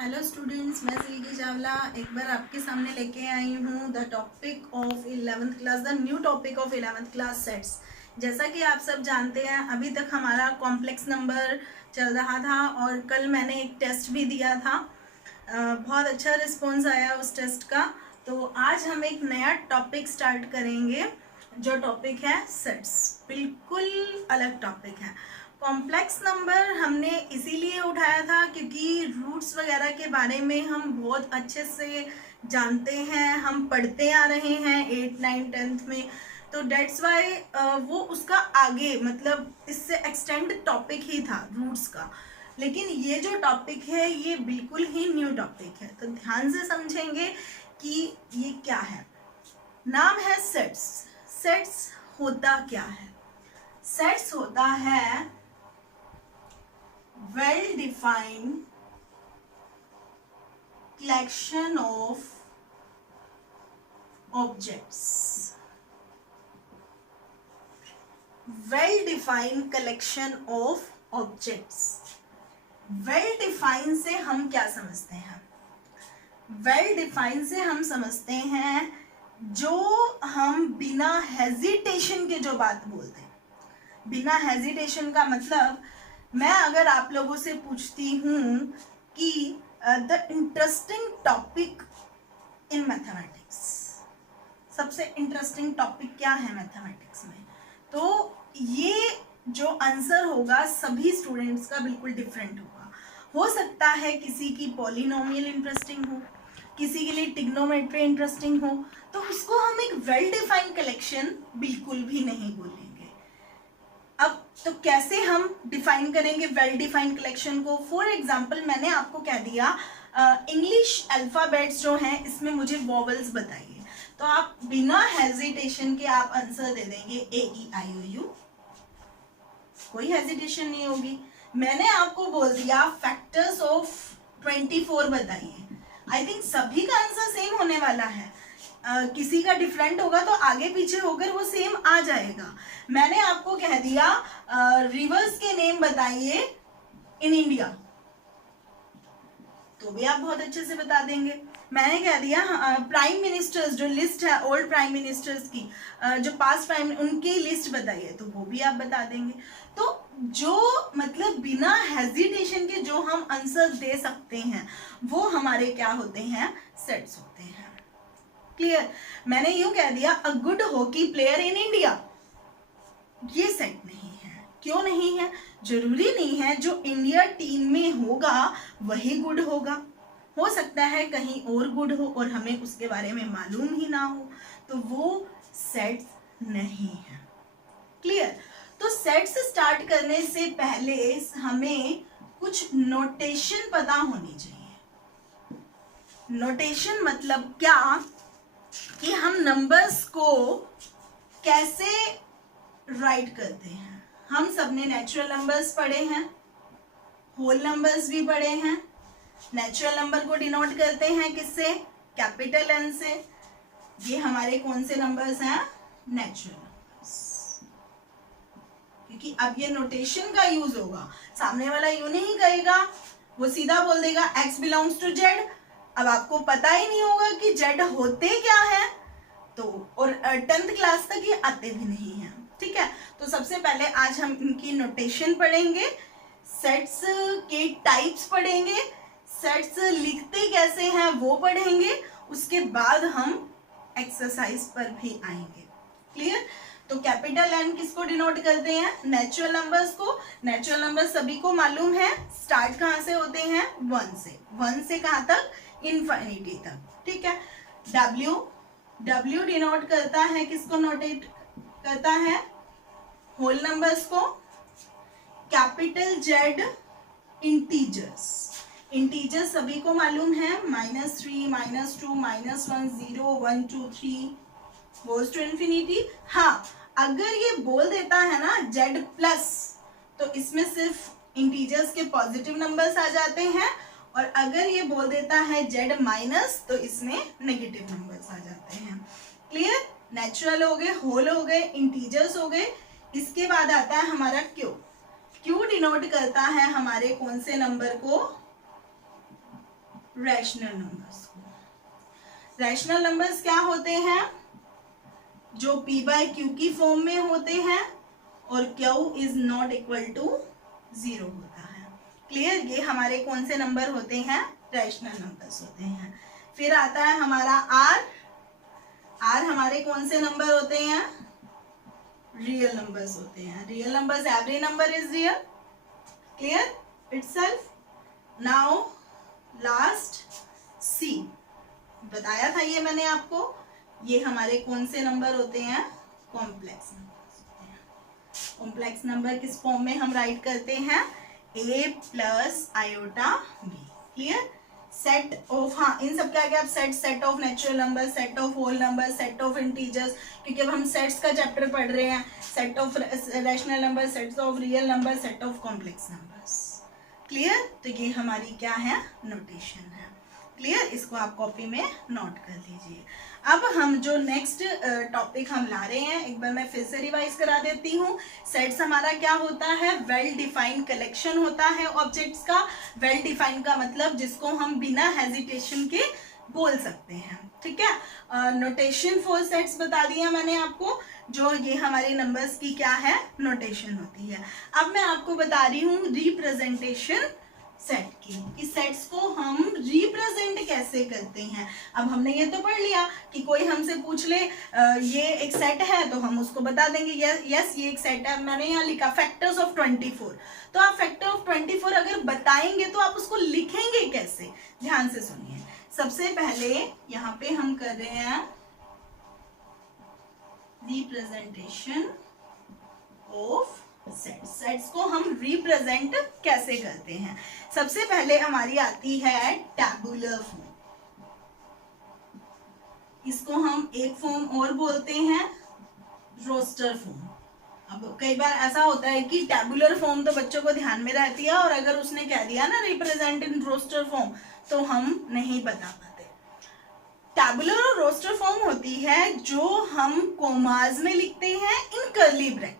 Hello students, मैं सीगी चावला एक बार आपके सामने लेके आई हूँ the topic of 11th class, the new topic of 11th class sets. जैसा कि आप सब जानते हैं, अभी तक हमारा कॉम्प्लेक्स नंबर चल रहा था और कल मैंने एक टेस्ट भी दिया था। बहुत अच्छा रिस्पॉन्स आया उस टेस्ट का। तो आज हम एक नया टॉपिक स्टार्ट करेंगे जो टॉपिक है सेट्स। बिल्कुल अलग टॉपिक है। कॉम्प्लेक्स नंबर हमने इसीलिए उठाया था क्योंकि रूट्स वगैरह के बारे में हम बहुत अच्छे से जानते हैं, हम पढ़ते आ रहे हैं 8, 9, 10th में। तो डेट्स वाई वो उसका आगे मतलब इससे एक्सटेंड टॉपिक ही था रूट्स का। लेकिन ये जो टॉपिक है ये बिल्कुल ही न्यू टॉपिक है, तो ध्यान से समझेंगे कि ये क्या है। नाम है सेट्स। सेट्स होता क्या है? सेट्स होता है well defined collection of objects. well defined collection of objects. well defined से हम क्या समझते हैं? well defined से हम समझते हैं जो हम बिना हेजिटेशन के जो बात बोलते हैं। बिना हेजिटेशन का मतलब, मैं अगर आप लोगों से पूछती हूँ कि the interesting topic in mathematics, सबसे इंटरेस्टिंग टॉपिक क्या है मैथमेटिक्स में, तो ये जो आंसर होगा सभी स्टूडेंट्स का बिल्कुल डिफरेंट होगा। हो सकता है किसी की पॉलिनोमियल इंटरेस्टिंग हो, किसी के लिए ट्रिग्नोमेट्री इंटरेस्टिंग हो, तो उसको हम एक वेल डिफाइंड कलेक्शन बिल्कुल भी नहीं बोलेंगे। अब तो कैसे हम डिफाइन करेंगे वेल डिफाइंड कलेक्शन को? फॉर एग्जाम्पल मैंने आपको कह दिया इंग्लिश अल्फाबेट्स जो हैं इसमें मुझे वॉवल्स बताइए, तो आप बिना हेजिटेशन के आप आंसर दे देंगे AEIOU, कोई हेजिटेशन नहीं होगी। मैंने आपको बोल दिया फैक्टर्स ऑफ 24 बताइए, आई थिंक सभी का आंसर सेम होने वाला है। किसी का डिफरेंट होगा तो आगे पीछे होकर वो सेम आ जाएगा। मैंने आपको कह दिया रिवर्स के नेम बताइए इन इंडिया, तो भी आप बहुत अच्छे से बता देंगे। मैंने कह दिया प्राइम मिनिस्टर्स जो लिस्ट है ओल्ड प्राइम मिनिस्टर्स की, जो पास्ट प्राइम उनकी लिस्ट बताइए, तो वो भी आप बता देंगे। तो जो मतलब बिना हेजिटेशन के जो हम आंसर दे सकते हैं वो हमारे क्या होते हैं? सेट्स होते हैं। क्लियर? मैंने यूं कह दिया a good hockey player in India, ये सेट नहीं है। क्यों नहीं है? जरूरी नहीं है जो इंडिया टीम में होगा वही गुड होगा, हो सकता है कहीं और गुड हो और हमें उसके बारे में मालूम ही ना हो, तो वो सेट्स नहीं है। क्लियर? तो सेट्स स्टार्ट करने से पहले हमें कुछ नोटेशन पता होनी चाहिए। नोटेशन मतलब क्या कि हम नंबर्स को कैसे राइट करते हैं। हम सबने नेचुरल नंबर्स पढ़े हैं, होल नंबर्स भी पढ़े हैं। नेचुरल नंबर को डिनोट करते हैं किससे? कैपिटल N से। ये हमारे कौन से नंबर्स हैं? Natural numbers. क्योंकि अब ये नोटेशन का यूज होगा, सामने वाला यूं नहीं कहेगा, वो सीधा बोल देगा x बिलोंग्स टू z। अब आपको पता ही नहीं होगा कि z होते क्या है, तो और 10th क्लास तक ये आते भी नहीं है। ठीक है, तो सबसे पहले आज हम इनकी नोटेशन पढ़ेंगे, सेट्स के टाइप्स पढ़ेंगे, सेट्स लिखते कैसे हैं वो पढ़ेंगे, उसके बाद हम एक्सरसाइज पर भी आएंगे। क्लियर? तो कैपिटल N किसको डिनोट करते हैं? नेचुरल नंबर्स को। नेचुरल नंबर सभी को मालूम है, स्टार्ट कहाँ से होते हैं? 1 से। 1 से कहाँ तक? इनफिनिटी तक। ठीक है। W डिनोट करता है किसको? नोटेट करता है होल नंबर्स को। Capital Z integers. इंटीजर्स सभी को मालूम है, -3, -2, -1, 0, 1, 2, 3 गोज टू इन्फिनिटी। हाँ, अगर ये बोल देता है ना Z प्लस, तो इसमें सिर्फ इंटीजर्स के पॉजिटिव नंबर्स आ जाते हैं, और अगर ये बोल देता है Z माइनस, तो इसमें नेगेटिव नंबर्स आ जाते हैं। क्लियर? नेचुरल हो गए, होल हो गए, इंटीजर्स हो गए। इसके बाद आता है हमारा Q। Q डिनोट करता है हमारे कौन से नंबर को? रैशनल नंबर्स को। रैशनल नंबर्स क्या होते हैं? जो p बाय क्यू की फॉर्म में होते हैं और q is not equal to 0 होता है। क्लियर? ये हमारे कौन से नंबर होते हैं? रैशनल नंबर्स होते हैं। फिर आता है हमारा r। r हमारे कौन से नंबर होते हैं? रियल नंबर्स होते हैं। Real numbers, every number is real. Clear itself? Now last c, बताया था ये मैंने आपको, ये हमारे कौन से नंबर होते हैं? कॉम्प्लेक्स नंबर्स होते हैं। कॉम्प्लेक्स नंबर किस फॉर्म में हम राइट करते हैं? a plus iota b। Clear? Set of, हाँ इन सब के आगे आप set of natural number, set of whole number, set of integers, क्योंकि अब हम सेट्स का चैप्टर पढ़ रहे हैं। Set of rational number, sets of real number, set of complex numbers. Clear? तो ये हमारी क्या है? नोटेशन है। क्लियर? इसको आप कॉपी में नोट कर लीजिए। अब हम जो नेक्स्ट टॉपिक हम ला रहे हैं, एक बार मैं फिर से रिवाइज करा देती हूँ। सेट्स हमारा क्या होता है? वेल डिफाइंड कलेक्शन होता है ऑब्जेक्ट्स का। वेल डिफाइंड का मतलब जिसको हम बिना हेजिटेशन के बोल सकते हैं। ठीक है? नोटेशन फॉर सेट्स बता दिया मैंने आपको, जो ये हमारे नंबर्स की क्या है? नोटेशन होती है। अब मैं आपको बता रही हूँ रिप्रेजेंटेशन सेट की, कि सेट्स को हम रिप्रेजेंट कैसे करते हैं। अब हमने ये तो पढ़ लिया कि कोई हमसे पूछ ले ये एक सेट है, तो हम उसको बता देंगे यस ये एक सेट है। मैंने यहाँ लिखा फैक्टर्स ऑफ 24, तो आप फैक्टर ऑफ 24 अगर बताएंगे तो आप उसको लिखेंगे कैसे? ध्यान से सुनिए। सबसे पहले यहाँ पे हम कर रहे हैं रिप्रेजेंटेशन ऑफ सेट्स। सेट्स को हम रिप्रेजेंट कैसे करते हैं? सबसे पहले हमारी आती है टैबुलर फॉर्म। इसको हम एक फॉर्म और बोलते हैं रोस्टर फॉर्म। अब कई बार ऐसा होता है कि टैबुलर फॉर्म तो बच्चों को ध्यान में रहती है, और अगर उसने कह दिया ना रिप्रेजेंट इन रोस्टर फॉर्म, तो हम नहीं बता पाते। टैबुलर और रोस्टर फॉर्म होती है जो हम कोमाज में लिखते हैं इन कर्ली ब्रैकेट।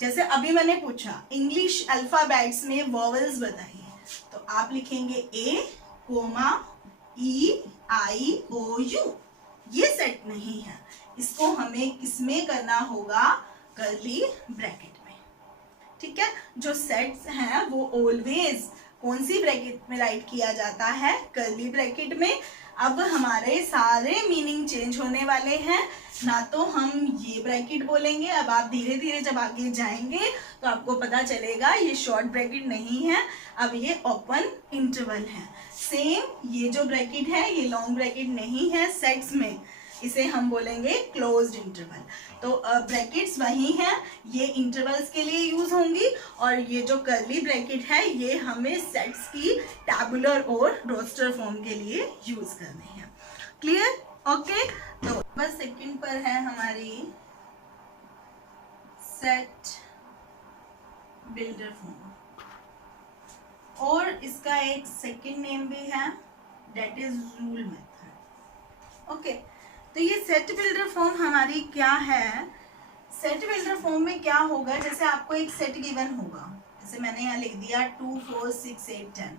जैसे अभी मैंने पूछा इंग्लिश अल्फाबेट्स में वॉवेल्स बताइए, तो आप लिखेंगे A comma E I O U. ये सेट नहीं है, इसको हमें किसमें करना होगा? कर्ली ब्रैकेट में। ठीक है? जो सेट्स हैं वो ऑलवेज कौन सी ब्रैकेट में राइट किया जाता है? कर्ली ब्रैकेट में। अब हमारे सारे मीनिंग चेंज होने वाले हैं। ना तो हम ये ब्रैकेट बोलेंगे, अब आप धीरे धीरे जब आगे जाएंगे तो आपको पता चलेगा ये शॉर्ट ब्रैकेट नहीं है, अब ये ओपन इंटरवल है। सेम ये जो ब्रैकेट है ये लॉन्ग ब्रैकेट नहीं है सेट्स में, इसे हम बोलेंगे क्लोज्ड इंटरवल। तो ब्रैकेट्स वही हैं, ये इंटरवल्स के लिए यूज होंगी, और ये जो कर्ली ब्रैकेट है ये हमें सेट्स की टैबुलर और रोस्टर फॉर्म के लिए यूज करनी है। क्लियर? ओके। तो बस सेकंड पर है हमारी सेट बिल्डर फॉर्म, और इसका एक सेकंड नेम भी है, that is rule method. Okay, तो ये सेट बिल्डर फॉर्म हमारी क्या है? सेट बिल्डर फॉर्म में क्या होगा? जैसे आपको एक सेट गिवन होगा, जैसे मैंने यहाँ लिख दिया 2 4 6 8 10,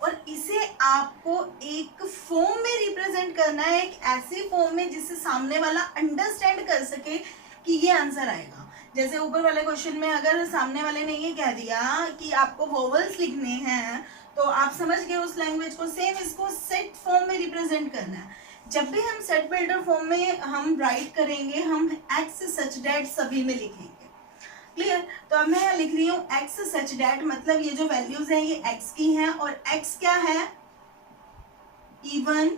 और इसे आपको एक फॉर्म में रिप्रेजेंट करना है, एक ऐसी फॉर्म में जिससे सामने वाला अंडरस्टैंड कर सके कि ये आंसर आएगा। जैसे ऊपर वाले क्वेश्चन में अगर सामने वाले ने ये कह दिया कि आपको वोवेल्स लिखने हैं, तो आप समझ गए उस लैंग्वेज को। सेम इसको सेट फॉर्म में रिप्रेजेंट करना है। जब भी हम सेट बिल्डर फॉर्म में हम राइट करेंगे, हम एक्स सच दैट सभी में लिखेंगे। क्लियर? तो अब मैं यहाँ लिख रही हूँ एक्स सच दैट, मतलब ये जो वैल्यूज हैं ये एक्स की हैं, और एक्स क्या है? इवन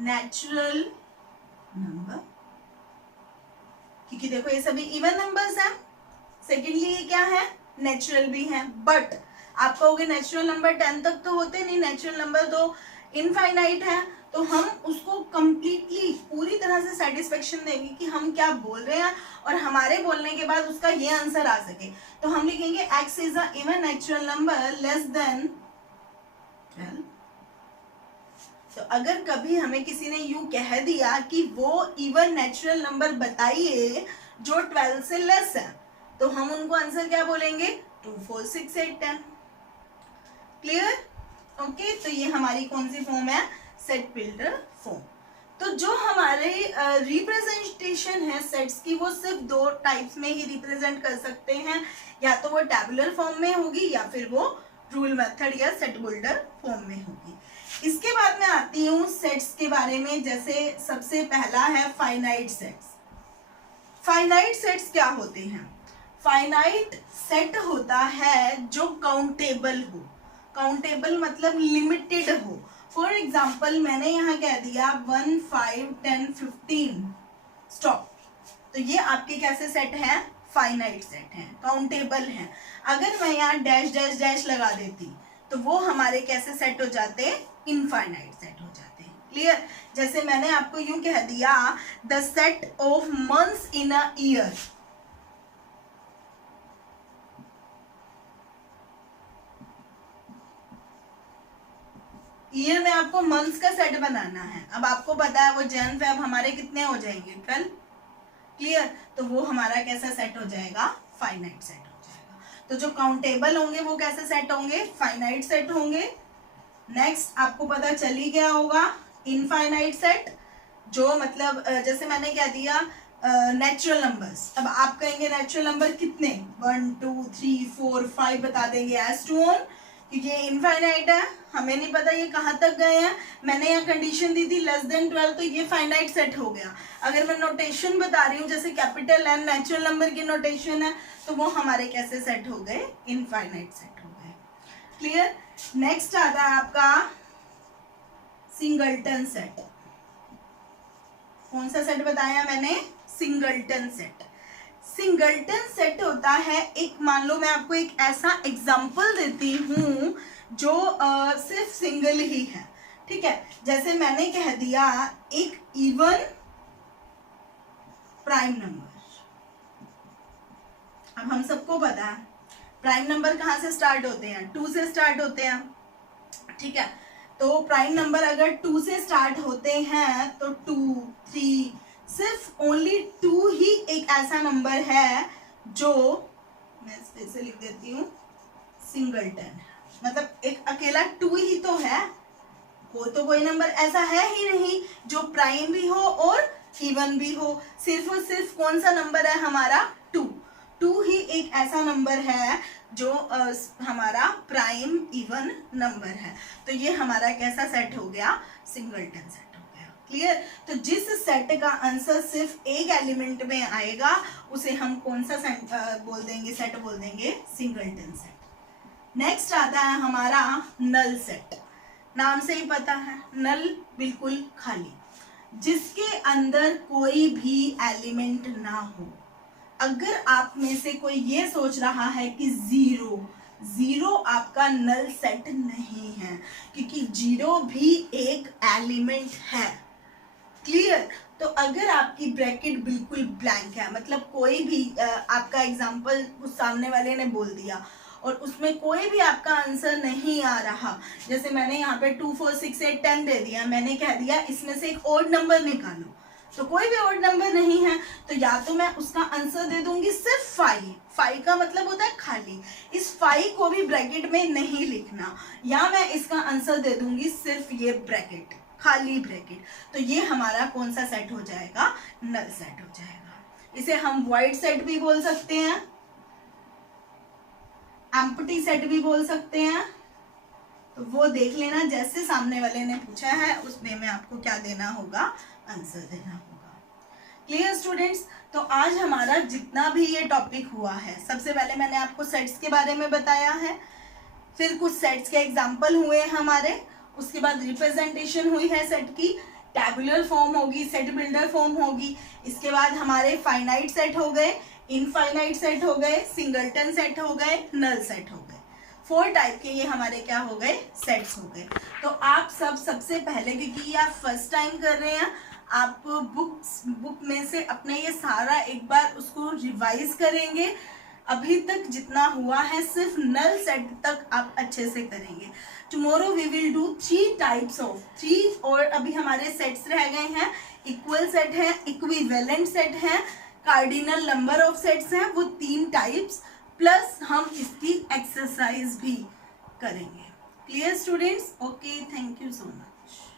नेचुरल नंबर, क्योंकि देखो ये सभी इवन नंबर्स हैं। सेकेंडली ये क्या है? नेचुरल भी है। बट आप कहोगे नेचुरल नंबर 10 तक तो होते नहीं, नेचुरल नंबर तो इनफाइनाइट है, तो हम उसको कंप्लीटली पूरी तरह से सेटिस्फेक्शन देंगे कि हम क्या बोल रहे हैं, और हमारे बोलने के बाद उसका ये आंसर आ सके। तो हम लिखेंगे x is a even natural number less than 12। तो अगर कभी हमें किसी ने यूं कह दिया कि वो इवन नेचुरल नंबर बताइए जो 12 से लेस है, तो हम उनको आंसर क्या बोलेंगे? 2 4 6 8 10। क्लियर? ओके, तो ये हमारी कौन सी फॉर्म है, सेट बिल्डर फॉर्म। तो जो हमारे रिप्रेजेंटेशन है सेट्स की, वो सिर्फ दो टाइप्स में ही रिप्रेजेंट कर सकते हैं, या तो वो टैबुलर फॉर्म में होगी या फिर वो रूल मेथड या सेट बिल्डर फॉर्म में होगी। इसके बाद मैं आती हूँ सेट्स के बारे में। जैसे सबसे पहला है फाइनाइट सेट्स। फाइनाइट सेट्स क्या होते हैं? फाइनाइट सेट होता है जो काउंटेबल हो। काउंटेबल मतलब लिमिटेड हो। फॉर एग्जाम्पल मैंने यहाँ कह दिया 1, 5, 10, 15 स्टॉप, तो ये आपके कैसे सेट हैं? फाइनाइट सेट हैं, काउंटेबल हैं। अगर मैं यहाँ डैश डैश डैश लगा देती तो वो हमारे कैसे सेट हो जाते? इनफाइनाइट सेट हो जाते हैं। क्लियर? जैसे मैंने आपको यूं कह दिया the set of months in a year, year में आपको मंथ्स का सेट बनाना है। अब आपको पता है वो जन फेब हमारे कितने हो जाएंगे? 12। क्लियर? तो वो हमारा कैसा सेट हो जाएगा? फाइनाइट सेट हो जाएगा। तो जो काउंटेबल होंगे वो कैसे सेट होंगे? फाइनाइट सेट होंगे। नेक्स्ट आपको पता चल ही गया होगा इनफाइनाइट सेट, जो मतलब जैसे मैंने कह दिया नेचुरल नंबर्स। अब आप कहेंगे नेचुरल नंबर कितने? 1, 2, 3, 4, 5 बता देंगे एज टू ऑन, क्योंकि ये इनफाइनाइट है, हमें नहीं पता ये कहाँ तक गए हैं। मैंने यहाँ कंडीशन दी थी लेस देन 12, तो ये फाइनाइट सेट हो गया। अगर मैं नोटेशन बता रही हूँ जैसे कैपिटल एन नेचुरल नंबर की नोटेशन है, तो वो हमारे कैसे सेट हो गए? इनफाइनाइट सेट हो गए। क्लियर? नेक्स्ट आता है आपका सिंगलटन सेट। कौन सा सेट बताया मैंने? Singleton set. सिंगलटन सेट होता है एक, मान लो मैं आपको एक ऐसा एग्जाम्पल देती हूँ जो सिर्फ सिंगल ही है। ठीक है? जैसे मैंने कह दिया एक इवन प्राइम नंबर। अब हम सबको पता है प्राइम नंबर कहाँ से स्टार्ट होते हैं? 2 से स्टार्ट होते हैं। ठीक है? तो प्राइम नंबर अगर 2 से स्टार्ट होते हैं तो 2, 3, सिर्फ ओनली 2 ही एक ऐसा नंबर है जो, मैं इस से लिख देती हूँ, सिंगलटन। मतलब एक अकेला 2 ही तो है, वो तो कोई नंबर ऐसा है ही नहीं जो प्राइम भी हो और इवन भी हो। सिर्फ और सिर्फ कौन सा नंबर है हमारा? 2। 2 ही एक ऐसा नंबर है जो हमारा प्राइम इवन नंबर है। तो ये हमारा कैसा सेट हो गया? सिंगलटन सेट हो गया। क्लियर? तो जिस सेट का आंसर सिर्फ एक एलिमेंट में आएगा उसे हम कौन सा सेट बोल देंगे? सेट बोल देंगे सिंगलटन सेट। नेक्स्ट आता है हमारा नल सेट। नाम से ही पता है, नल बिल्कुल खाली, जिसके अंदर कोई भी एलिमेंट ना हो। अगर आप में से कोई ये सोच रहा है कि जीरो आपका नल सेट नहीं है, क्योंकि 0 भी एक एलिमेंट है। क्लियर? तो अगर आपकी ब्रैकेट बिल्कुल ब्लैंक है, मतलब कोई भी आपका एग्जाम्पल उस सामने वाले ने बोल दिया और उसमें कोई भी आपका आंसर नहीं आ रहा, जैसे मैंने यहाँ पे 2, 4, 6, 8, 10 दे दिया, मैंने कह दिया इसमें से एक ऑड नंबर निकालो, तो कोई भी ऑड नंबर नहीं है, तो या तो मैं उसका आंसर दे दूंगी सिर्फ 5 का मतलब होता है खाली, इस 5 को भी ब्रैकेट में नहीं लिखना, या मैं इसका आंसर दे दूंगी सिर्फ ये ब्रैकेट, खाली ब्रैकेट। तो ये हमारा कौन सा सेट हो जाएगा? नल सेट हो जाएगा। इसे हम वॉइड सेट भी बोल सकते हैं, एम्प्टी सेट भी बोल सकते हैं। तो वो देख लेना, जैसे सामने वाले ने पूछा है उसमें में आपको क्या देना होगा? आंसर देना होगा। Clear students? तो आज हमारा जितना भी ये टॉपिक हुआ है, सबसे पहले मैंने आपको सेट्स के बारे में बताया है, फिर कुछ सेट्स के एग्जाम्पल हुए हमारे, उसके बाद रिप्रेजेंटेशन हुई है सेट की, टैबुलर फॉर्म होगी, सेट बिल्डर फॉर्म होगी, इसके बाद हमारे फाइनाइट सेट हो गए, इनफाइनाइट सेट हो गए, सिंगलटन सेट हो गए, नल सेट हो गए। 4 टाइप के ये हमारे क्या हो गए? सेट्स हो गए। तो आप सबसे पहले, क्योंकि ये आप फर्स्ट टाइम कर रहे हैं, आप बुक में से अपने ये सारा एक बार उसको रिवाइज करेंगे। अभी तक जितना हुआ है सिर्फ नल सेट तक आप अच्छे से करेंगे। Tomorrow we will do 3 types of 3, और अभी हमारे सेट्स रह गए हैं, इक्वल सेट है, इक्विवेलेंट सेट है, कार्डिनल नंबर ऑफ सेट्स हैं, वो 3 टाइप्स, प्लस हम इसकी एक्सरसाइज भी करेंगे। Clear students? Okay, thank you so much.